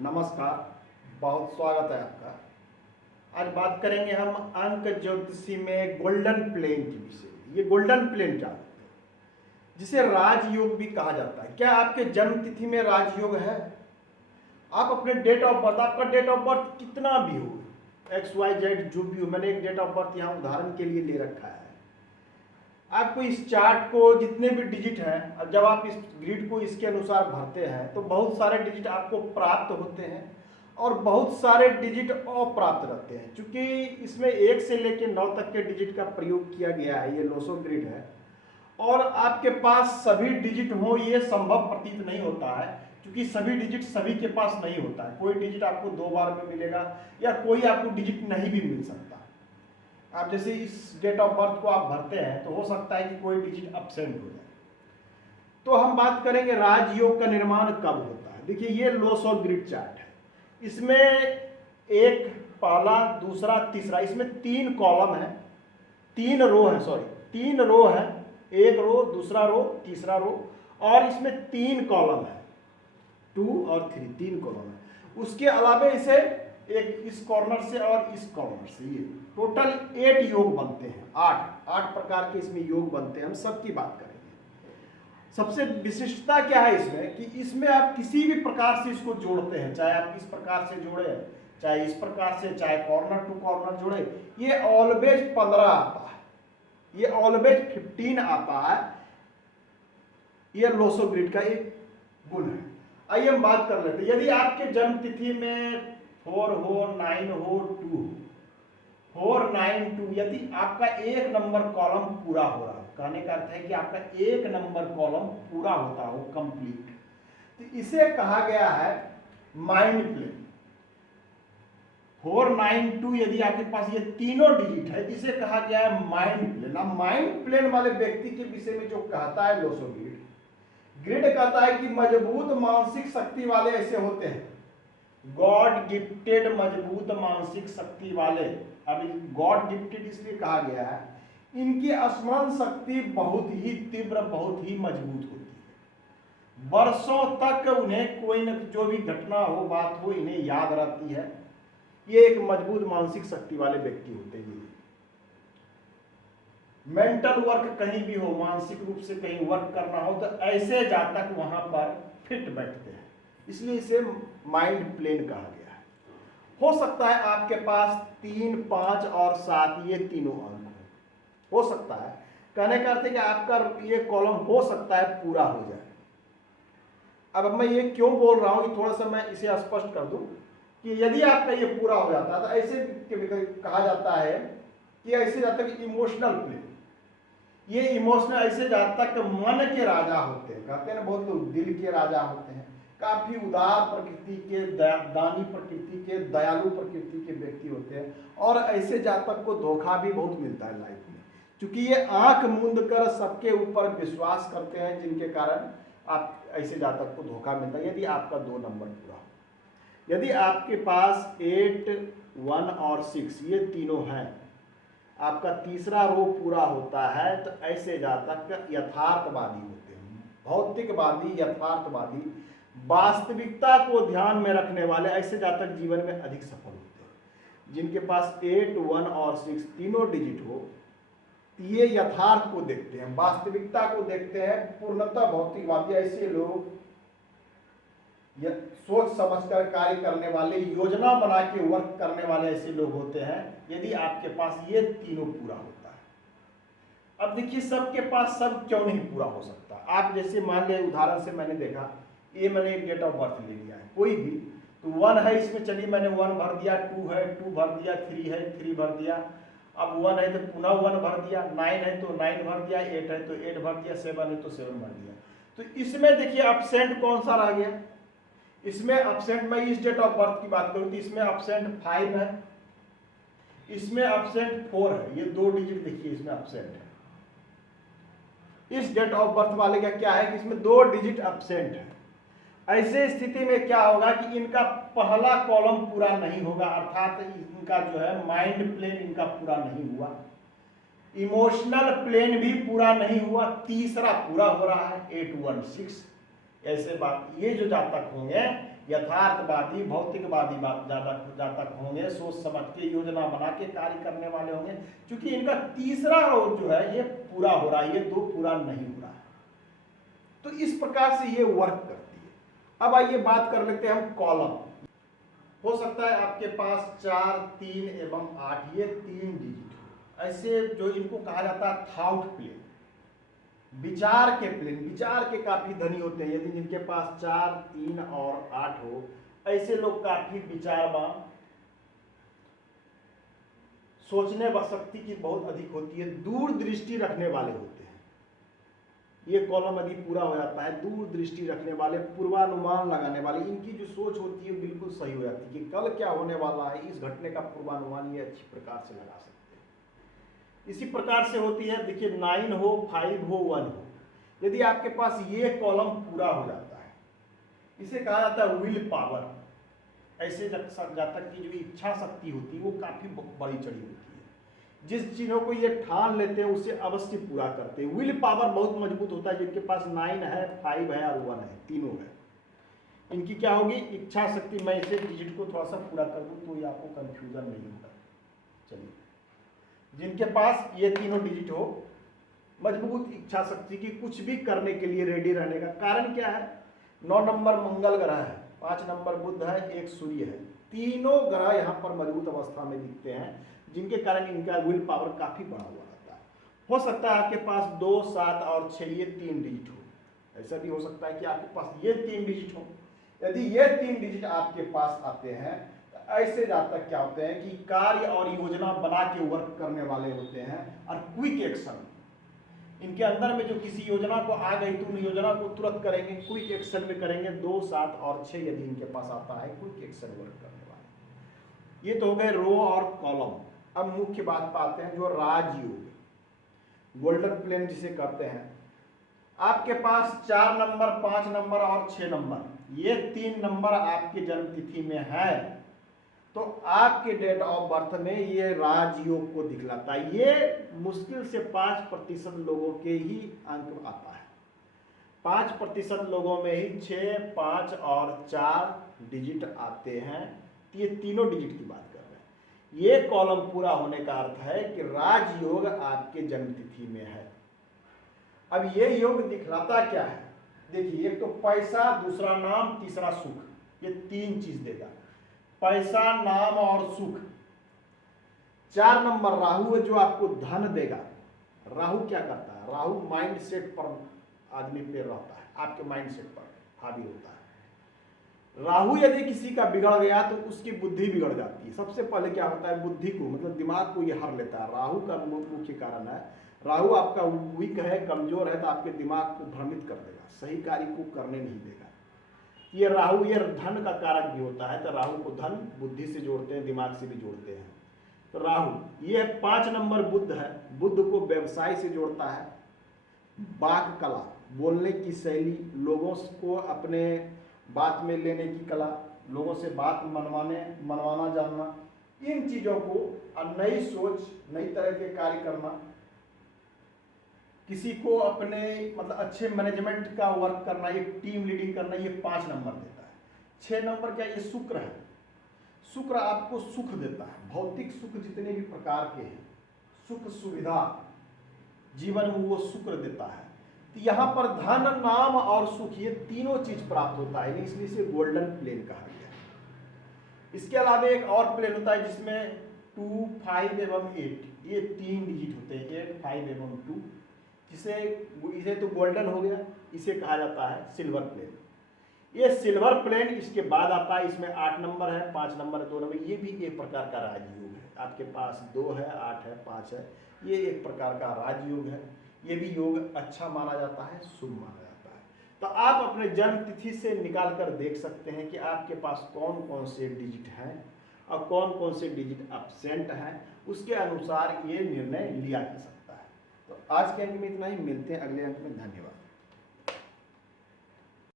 नमस्कार, बहुत स्वागत है आपका। आज बात करेंगे हम अंक ज्योतिषी में गोल्डन प्लेन के विषय में। ये गोल्डन प्लेन क्या होता है, जिसे राजयोग भी कहा जाता है। क्या आपके जन्म तिथि में राजयोग है? आप अपने डेट ऑफ बर्थ, आपका डेट ऑफ बर्थ कितना भी हो, XYZ जो भी हो, मैंने एक डेट ऑफ बर्थ यहाँ उदाहरण के लिए ले रखा है। आपको इस चार्ट को जितने भी डिजिट हैं, अब जब आप इस ग्रिड को इसके अनुसार भरते हैं तो बहुत सारे डिजिट आपको प्राप्त होते हैं और बहुत सारे डिजिट अप्राप्त रहते हैं। क्योंकि इसमें 1 से लेकर 9 तक के डिजिट का प्रयोग किया गया है, ये लोसो ग्रिड है, और आपके पास सभी डिजिट हो ये संभव प्रतीत नहीं होता है, क्योंकि सभी डिजिट सभी के पास नहीं होता है। कोई डिजिट आपको 2 बार में मिलेगा या कोई आपको डिजिट नहीं भी मिल सकता। आप जैसे इस डेट ऑफ बर्थ को आप भरते हैं तो हो सकता है कि कोई डिजिट एब्सेंट हो जाए। तो हम बात करेंगे राजयोग का निर्माण कब होता है। देखिए, ये लोसो ग्रिड चार्ट है। इसमें एक, पहला, दूसरा, तीसरा, इसमें 3 कॉलम है, 3 रो है, 3 रो है, एक रो, दूसरा रो, तीसरा रो, और इसमें 3 कॉलम है, 2 और 3 कॉलम है। उसके अलावा इसे एक इस कॉर्नर से और इस कॉर्नर से, ये टोटल 8 योग बनते हैं। 8 प्रकार के इसमें योग बनते हैं। हम सबकी बात करेंगे। सबसे विशिष्टता क्या है इसमें कि इसमें आप किसी भी प्रकार से इसको जोड़ते हैं, चाहे आप इस प्रकार से जोड़े, चाहे इस प्रकार से, चाहे कॉर्नर टू कॉर्नर जोड़े, ये ऑलवेज 15 आता है, ये ऑलवेज 15 आता है। ये लोसो ग्रिड का एक गुण है। आइए हम बात कर लेते हैं। यदि आपके जन्म तिथि में 4 हो, 9 हो, 2 हो, 4, 9, 2, यदि आपका 1 नंबर कॉलम पूरा हो रहा हो, कहने का अर्थ है कि आपका 1 नंबर कॉलम पूरा होता हो, कंप्लीट, तो इसे कहा गया है माइंड प्लेन। 4, 9, 2 यदि आपके पास ये तीनों डिजिट है, इसे कहा गया है माइंड प्लेन। अब माइंड प्लेन वाले व्यक्ति के विषय में जो कहता है लोसो ग्रिड, कहता है कि मजबूत मानसिक शक्ति वाले ऐसे होते हैं, गॉड गिफ्टेड, मजबूत मानसिक शक्ति वाले। अब गॉड गिफ्टेड इसलिए कहा गया है, इनकी स्मरण शक्ति बहुत ही तीव्र, बहुत ही मजबूत होती है। वर्षों तक उन्हें कोई न जो भी घटना हो, बात हो, इन्हें याद रहती है। ये एक मजबूत मानसिक शक्ति वाले व्यक्ति होते हैं। मेंटल वर्क कहीं भी हो, मानसिक रूप से कहीं वर्क करना हो, तो ऐसे जातक वहां पर फिट बैठते हैं, इसलिए इसे माइंड प्लेन कहा गया है। हो सकता है आपके पास 3, 5 और 7 ये तीनों अंक हो सकता है। कहने का अर्थ है कि आपका ये कॉलम हो सकता है पूरा हो जाए। अब मैं ये क्यों बोल रहा हूं कि थोड़ा सा मैं इसे स्पष्ट कर दूं कि यदि आपका ये पूरा हो जाता है तो ऐसे कहा जाता है कि ऐसे जाता है कि इमोशनल प्लेन, ये इमोशनल ऐसे जातक मन के राजा होते हैं। कहते हैं ना बहुत लोग दिल के राजा होते हैं, काफी उदार प्रकृति के, दानी प्रकृति के, दयालु प्रकृति के व्यक्ति होते हैं। और ऐसे जातक को धोखा भी बहुत मिलता है लाइफ में, क्योंकि ये आंख मूंद कर सबके ऊपर विश्वास करते हैं, जिनके कारण आप ऐसे जातक को धोखा मिलता है। यदि आपका 2 नंबर पूरा हो, यदि आपके पास 8, 1 और 6 ये तीनों हैं, आपका तीसरा रो पूरा होता है, तो ऐसे जातक यथार्थवादी होते हैं, भौतिकवादी, यथार्थवादी, वास्तविकता को ध्यान में रखने वाले। ऐसे जातक जीवन में अधिक सफल होते हैं। जिनके पास 8, 1 और 6 तीनों डिजिट हो, ये यथार्थ को देखते हैं, वास्तविकता को देखते हैं, पूर्णतः भौतिकवादी। ऐसे लोग सोच समझकर कार्य करने वाले, योजना बना के वर्क करने वाले ऐसे लोग होते हैं, यदि आपके पास ये तीनों पूरा होता है। अब देखिए, सबके पास सब क्यों नहीं पूरा हो सकता। आप जैसे मान ले, उदाहरण से मैंने देखा, ये मैंने एक डेट ऑफ बर्थ ले लिया है, कोई भी, तो 1 है इसमें, चलिए मैंने 1 भर दिया, 2 है 2 भर दिया, 3 है 3 भर दिया, अब 1 है तो पुनः 1 भर दिया, 9 है तो 9 भर दिया, 8 है तो 8 भर दिया, 7 है तो 7 भर दिया। तो इसमें देखिए एब्सेंट कौन सा रह गया। इसमें एब्सेंट, मैं इस डेट ऑफ बर्थ की बात करूं तो इसमें एब्सेंट 5 है, इसमें एब्सेंट 4 है, ये 2 डिजिट देखिए इसमें एब्सेंट है। इस डेट ऑफ बर्थ वाले का क्या है कि इसमें 2 डिजिट एब्सेंट है। ऐसे स्थिति में क्या होगा कि इनका पहला कॉलम पूरा नहीं होगा, अर्थात इनका जो है माइंड प्लेन इनका पूरा नहीं हुआ, इमोशनल प्लेन भी पूरा नहीं हुआ, तीसरा पूरा हो रहा है, 8, 1, 6। ऐसे बात, ये जो जातक होंगे यथार्थवादी, भौतिकवादी जातक होंगे, सोच समझ के योजना बना के कार्य करने वाले होंगे। क्योंकि इनका तीसरा रोज जो है ये पूरा हो रहा है, ये 2 पूरा नहीं हो रहा है, तो इस प्रकार से ये वर्क करती है। अब आइए बात कर लेते हैं हम कॉलम। हो सकता है आपके पास 4, 3 एवं 8 ये 3 डिजिट हो। ऐसे जो इनको कहा जाता है थॉट प्लेन, विचार के प्लेन, विचार के काफी धनी होते हैं। यदि जिनके पास 4, 3 और 8 हो, ऐसे लोग काफी विचारवान, सोचने शक्ति की बहुत अधिक होती है, दूरदृष्टि रखने वाले होते हैं। ये कॉलम यदि पूरा हो जाता है, दूरदृष्टि रखने वाले, पूर्वानुमान लगाने वाले, इनकी जो सोच होती है बिल्कुल सही हो जाती है कि कल क्या होने वाला है, इस घटने का पूर्वानुमान ये अच्छी प्रकार से लगा सकते हैं। इसी प्रकार से होती है, देखिए 9 हो, 5 हो, 1 हो, यदि आपके पास ये कॉलम पूरा हो जाता है, इसे कहा जाता है विल पावर। ऐसे जातक की जो इच्छा शक्ति होती है वो काफी बड़ी चढ़ी होती है, जिस चीजों को ये ठान लेते हैं उसे अवश्य पूरा करते हैं। विल पावर बहुत मजबूत होता है। जिनके पास 9 है, 5 है और 1 है, तीनों है, इनकी क्या होगी इच्छा शक्ति। मैं इसे डिजिट को थोड़ा सा पूरा कर दूं तो ये आपको कंफ्यूजन नहीं होगा। चलिए, जिनके पास ये तीनों डिजिट हो, मजबूत इच्छा शक्ति की, कुछ भी करने के लिए रेडी रहने का कारण क्या है, 9 नंबर मंगल ग्रह है, 5 नंबर बुध है, 1 सूर्य है, तीनों ग्रह यहाँ पर मजबूत अवस्था में दिखते हैं, जिनके कारण इनका विल पावर काफी बड़ा हुआ रहता है। हो सकता है आपके पास 2, 7 और 6 ये 3 डिजिट हो। ऐसा भी हो सकता है कि आपके पास ये 3 डिजिट हो। यदि ये 3 डिजिट आपके पास आते हैं तो ऐसे जातक क्या होते हैं कि कार्य और योजना बना के वर्क करने वाले होते हैं, और क्विक एक्शन, इनके अंदर में जो किसी योजना को आ गई तो उन योजना को तुरंत करेंगे, क्विक एक्शन में करेंगे। 2, 7 और 6 यदि इनके पास आता है, क्विक एक्शन वर्क करने वाले। ये तो हो गए रो और कॉलम। अब मुख्य बात पाते हैं जो राजयोग, गोल्डन प्लेन जिसे कहते हैं। आपके पास 4 नंबर, 5 नंबर और 6 नंबर, ये 3 नंबर आपके जन्म तिथि में है, तो आपके डेट ऑफ बर्थ में ये राजयोग को दिखलाता है। ये मुश्किल से 5% लोगों के ही अंक आता है। 5% लोगों में ही 6, 5 और 4 डिजिट आते हैं। ये तीनों डिजिट की बात कर रहे हैं। ये कॉलम पूरा होने का अर्थ है कि राजयोग आपके जन्म तिथि में है। अब ये योग दिखलाता क्या है, देखिए, एक तो पैसा, दूसरा नाम, तीसरा सुख, ये 3 चीज देगा। पैसा, नाम और सुख। 4 नंबर राहु है जो आपको धन देगा। राहु क्या करता है, राहु माइंड सेट पर आदमी पे रहता है, आपके माइंड सेट पर हावी होता है। राहु यदि किसी का बिगड़ गया तो उसकी बुद्धि बिगड़ जाती है। सबसे पहले क्या होता है, बुद्धि को, मतलब दिमाग को ये हर लेता है। राहु का मुख्य कारण है, राहु आपका वीक है, कमजोर है, तो आपके दिमाग को भ्रमित कर देगा, सही कार्य को करने नहीं देगा। ये राहु ये धन का कारक भी होता है, तो राहु को धन बुद्धि से जोड़ते हैं, दिमाग से भी जोड़ते हैं। तो राहु ये 5 नंबर बुध है, बुध को व्यवसाय से जोड़ता है। वाक कला, बोलने की शैली, लोगों को अपने बात में लेने की कला, लोगों से बात मनवाना जानना, इन चीजों को, नई सोच, नई तरह के कार्य करना, किसी को अपने मतलब अच्छे मैनेजमेंट का वर्क करना, ये टीम लीडिंग करना, ये 5 नंबर देता है। 6 नंबर क्या, ये शुक्र है। शुक्र आपको सुख देता है, भौतिक सुख जितने भी प्रकार के हैं, सुख सुविधा जीवन में वो शुक्र देता है। तो यहाँ पर धन, नाम और सुख, ये तीनों चीज प्राप्त होता है, इसलिए इसे गोल्डन प्लेन कहा गया है। इसके अलावा एक और प्लेन होता है जिसमें 2, 5 एवं 8 ये 3 डिजिट होते हैं, 8, 5 एवं 2, इसे तो गोल्डन हो गया, इसे कहा जाता है सिल्वर प्लेन। ये सिल्वर प्लेन इसके बाद आता है, इसमें 8 नंबर है, 5 नंबर है, 2 नंबर, ये भी एक प्रकार का राजयोग है। आपके पास 2 है, 8 है, 5 है, ये एक प्रकार का राजयोग है। ये भी योग अच्छा माना जाता है, शुभ माना जाता है। तो आप अपने जन्म तिथि से निकाल कर देख सकते हैं कि आपके पास कौन कौन से डिजिट हैं और कौन कौन से डिजिट एब्सेंट हैं, उसके अनुसार ये निर्णय लिया जा सकता है। तो आज के अंक में इतना ही, मिलते हैं अगले अंक में। धन्यवाद।